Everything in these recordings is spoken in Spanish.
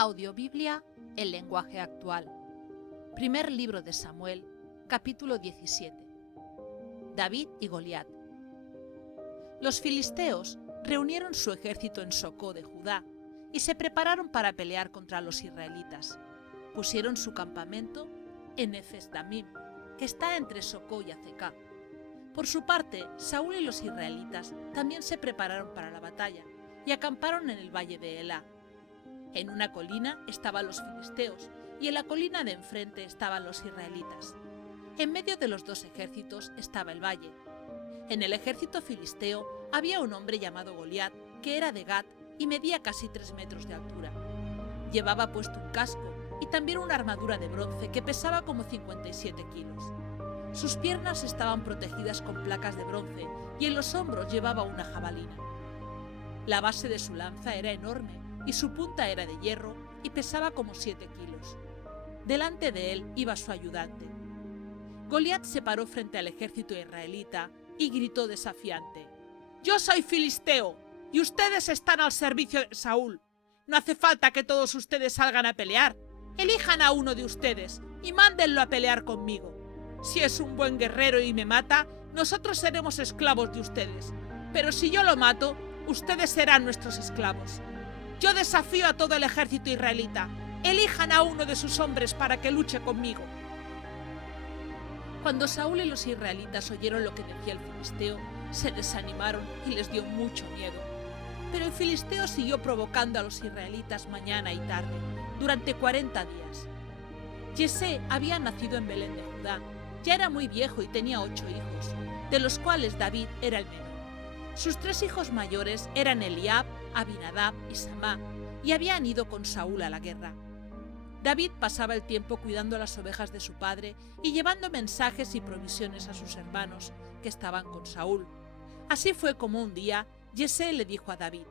Audiobiblia en lenguaje actual. Primer libro de Samuel, capítulo 17. David y Goliat. Los filisteos reunieron su ejército en Socó de Judá y se prepararon para pelear contra los israelitas. Pusieron su campamento en Efes-Damim, que está entre Socó y Azecá. Por su parte, Saúl y los israelitas también se prepararon para la batalla y acamparon en el valle de Elá. En una colina estaban los filisteos y en la colina de enfrente estaban los israelitas. En medio de los dos ejércitos estaba el valle. En el ejército filisteo había un hombre llamado Goliat, que era de Gat y medía casi 3 metros de altura. Llevaba puesto un casco y también una armadura de bronce que pesaba como 57 kilos. Sus piernas estaban protegidas con placas de bronce y en los hombros llevaba una jabalina. La base de su lanza era enorme y su punta era de hierro y pesaba como 7 kilos. Delante de él iba su ayudante. Goliat se paró frente al ejército israelita y gritó desafiante: «Yo soy filisteo y ustedes están al servicio de Saúl. No hace falta que todos ustedes salgan a pelear. Elijan a uno de ustedes y mándenlo a pelear conmigo. Si es un buen guerrero y me mata, nosotros seremos esclavos de ustedes. Pero si yo lo mato, ustedes serán nuestros esclavos. Yo desafío a todo el ejército israelita. Elijan a uno de sus hombres para que luche conmigo». Cuando Saúl y los israelitas oyeron lo que decía el filisteo, se desanimaron y les dio mucho miedo. Pero el filisteo siguió provocando a los israelitas mañana y tarde, durante 40 días. Yesé había nacido en Belén de Judá. Ya era muy viejo y tenía 8 hijos, de los cuales David era el menor. Sus 3 hijos mayores eran Eliab, Abinadab y Samá, y habían ido con Saúl a la guerra. David pasaba el tiempo cuidando las ovejas de su padre y llevando mensajes y provisiones a sus hermanos, que estaban con Saúl. Así fue como un día Yesé le dijo a David: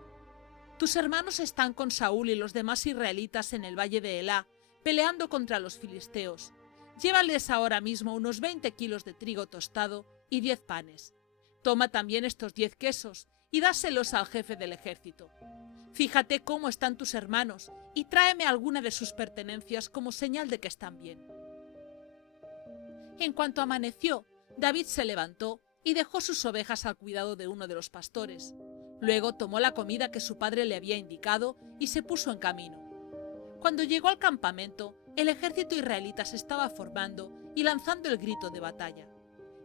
«Tus hermanos están con Saúl y los demás israelitas en el valle de Elá, peleando contra los filisteos. Llévales ahora mismo unos 20 kilos de trigo tostado y 10 panes. Toma también estos 10 quesos y dáselos al jefe del ejército. Fíjate cómo están tus hermanos y tráeme alguna de sus pertenencias como señal de que están bien». En cuanto amaneció, David se levantó y dejó sus ovejas al cuidado de uno de los pastores. Luego tomó la comida que su padre le había indicado y se puso en camino. Cuando llegó al campamento, el ejército israelita se estaba formando y lanzando el grito de batalla.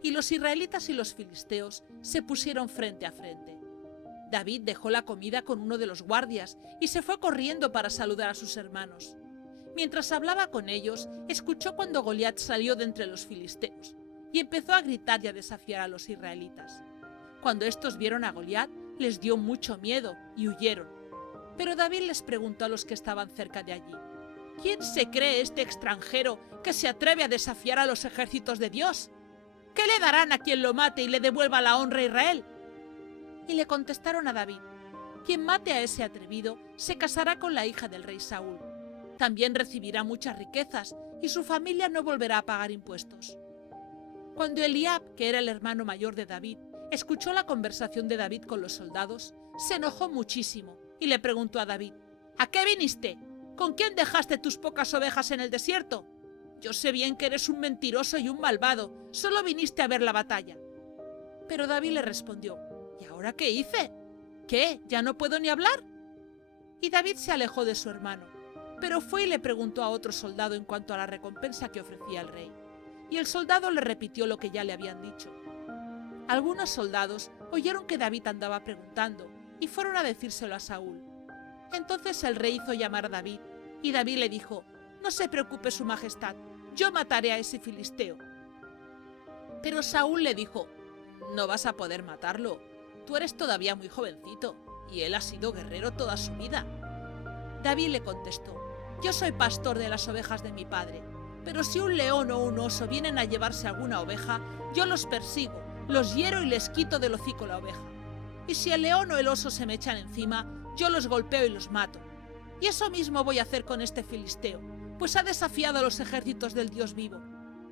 Y los israelitas y los filisteos se pusieron frente a frente. David dejó la comida con uno de los guardias y se fue corriendo para saludar a sus hermanos. Mientras hablaba con ellos, escuchó cuando Goliat salió de entre los filisteos y empezó a gritar y a desafiar a los israelitas. Cuando estos vieron a Goliat, les dio mucho miedo y huyeron. Pero David les preguntó a los que estaban cerca de allí: «¿Quién se cree este extranjero que se atreve a desafiar a los ejércitos de Dios? ¿Qué le darán a quien lo mate y le devuelva la honra a Israel?». Y le contestaron a David: «Quien mate a ese atrevido se casará con la hija del rey Saúl. También recibirá muchas riquezas y su familia no volverá a pagar impuestos». Cuando Eliab, que era el hermano mayor de David, escuchó la conversación de David con los soldados, se enojó muchísimo y le preguntó a David: «¿A qué viniste? ¿Con quién dejaste tus pocas ovejas en el desierto? Yo sé bien que eres un mentiroso y un malvado, solo viniste a ver la batalla». Pero David le respondió: «¿Y ahora qué hice? ¿Qué? ¿Ya no puedo ni hablar?». Y David se alejó de su hermano, pero fue y le preguntó a otro soldado en cuanto a la recompensa que ofrecía el rey. Y el soldado le repitió lo que ya le habían dicho. Algunos soldados oyeron que David andaba preguntando y fueron a decírselo a Saúl. Entonces el rey hizo llamar a David, y David le dijo: «No se preocupe su majestad, yo mataré a ese filisteo». Pero Saúl le dijo: «No vas a poder matarlo, tú eres todavía muy jovencito, y él ha sido guerrero toda su vida». David le contestó: «Yo soy pastor de las ovejas de mi padre, pero si un león o un oso vienen a llevarse alguna oveja, yo los persigo, los hiero y les quito del hocico la oveja. Y si el león o el oso se me echan encima, yo los golpeo y los mato. Y eso mismo voy a hacer con este filisteo, pues ha desafiado a los ejércitos del Dios vivo.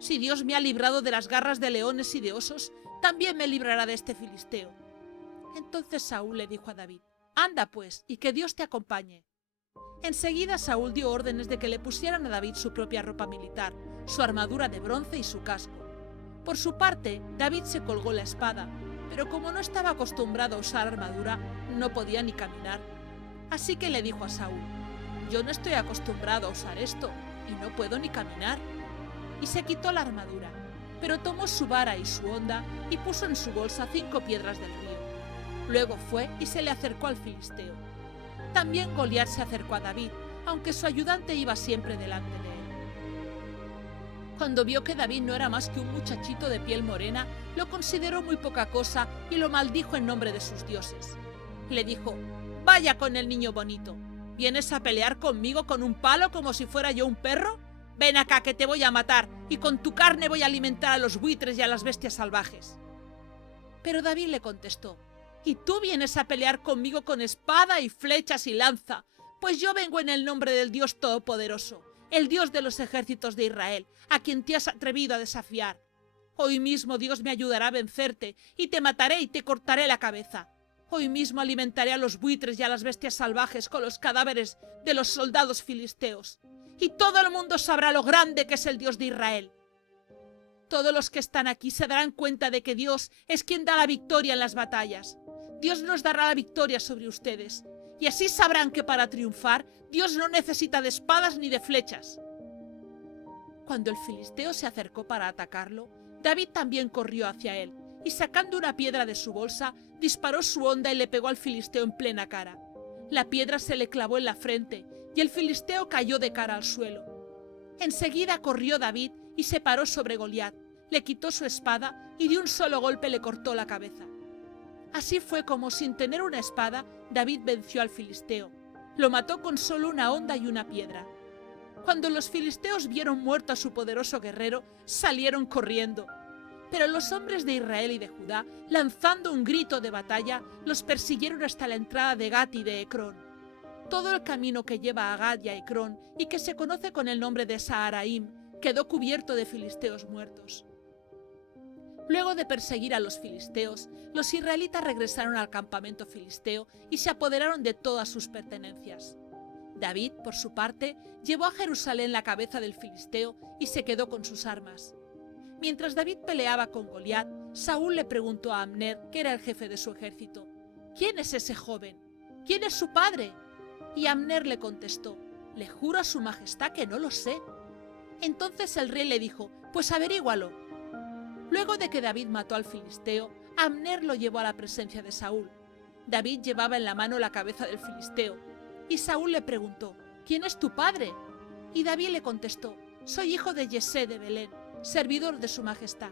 Si Dios me ha librado de las garras de leones y de osos, también me librará de este filisteo». Entonces Saúl le dijo a David: «Anda pues, y que Dios te acompañe». Enseguida Saúl dio órdenes de que le pusieran a David su propia ropa militar, su armadura de bronce y su casco. Por su parte, David se colgó la espada, pero como no estaba acostumbrado a usar armadura, no podía ni caminar. Así que le dijo a Saúl: «Yo no estoy acostumbrado a usar esto, y no puedo ni caminar». Y se quitó la armadura, pero tomó su vara y su honda y puso en su bolsa 5 piedras del río. Luego fue y se le acercó al filisteo. También Goliat se acercó a David, aunque su ayudante iba siempre delante de él. Cuando vio que David no era más que un muchachito de piel morena, lo consideró muy poca cosa y lo maldijo en nombre de sus dioses. Le dijo: «Vaya con el niño bonito. ¿Vienes a pelear conmigo con un palo como si fuera yo un perro? Ven acá que te voy a matar y con tu carne voy a alimentar a los buitres y a las bestias salvajes». Pero David le contestó: «¿Y tú vienes a pelear conmigo con espada y flechas y lanza? Pues yo vengo en el nombre del Dios Todopoderoso, el Dios de los ejércitos de Israel, a quien te has atrevido a desafiar. Hoy mismo Dios me ayudará a vencerte, y te mataré y te cortaré la cabeza. Hoy mismo alimentaré a los buitres y a las bestias salvajes con los cadáveres de los soldados filisteos, y todo el mundo sabrá lo grande que es el Dios de Israel. Todos los que están aquí se darán cuenta de que Dios es quien da la victoria en las batallas. Dios nos dará la victoria sobre ustedes, y así sabrán que para triunfar Dios no necesita de espadas ni de flechas». Cuando el filisteo se acercó para atacarlo, David también corrió hacia él, y sacando una piedra de su bolsa, disparó su honda y le pegó al filisteo en plena cara. La piedra se le clavó en la frente, y el filisteo cayó de cara al suelo. Enseguida corrió David y se paró sobre Goliat, le quitó su espada y de un solo golpe le cortó la cabeza. Así fue como, sin tener una espada, David venció al filisteo. Lo mató con solo una honda y una piedra. Cuando los filisteos vieron muerto a su poderoso guerrero, salieron corriendo. Pero los hombres de Israel y de Judá, lanzando un grito de batalla, los persiguieron hasta la entrada de Gat y de Ecrón. Todo el camino que lleva a Gat y a Ecrón, y que se conoce con el nombre de Saharaim, quedó cubierto de filisteos muertos. Luego de perseguir a los filisteos, los israelitas regresaron al campamento filisteo y se apoderaron de todas sus pertenencias. David, por su parte, llevó a Jerusalén la cabeza del filisteo y se quedó con sus armas. Mientras David peleaba con Goliat, Saúl le preguntó a Abner, que era el jefe de su ejército: «¿Quién es ese joven? ¿Quién es su padre?». Y Abner le contestó: «Le juro a su majestad que no lo sé». Entonces el rey le dijo: «Pues averígualo». Luego de que David mató al filisteo, Abner lo llevó a la presencia de Saúl. David llevaba en la mano la cabeza del filisteo, y Saúl le preguntó: «¿Quién es tu padre?». Y David le contestó: «Soy hijo de Yesé de Belén, servidor de su majestad».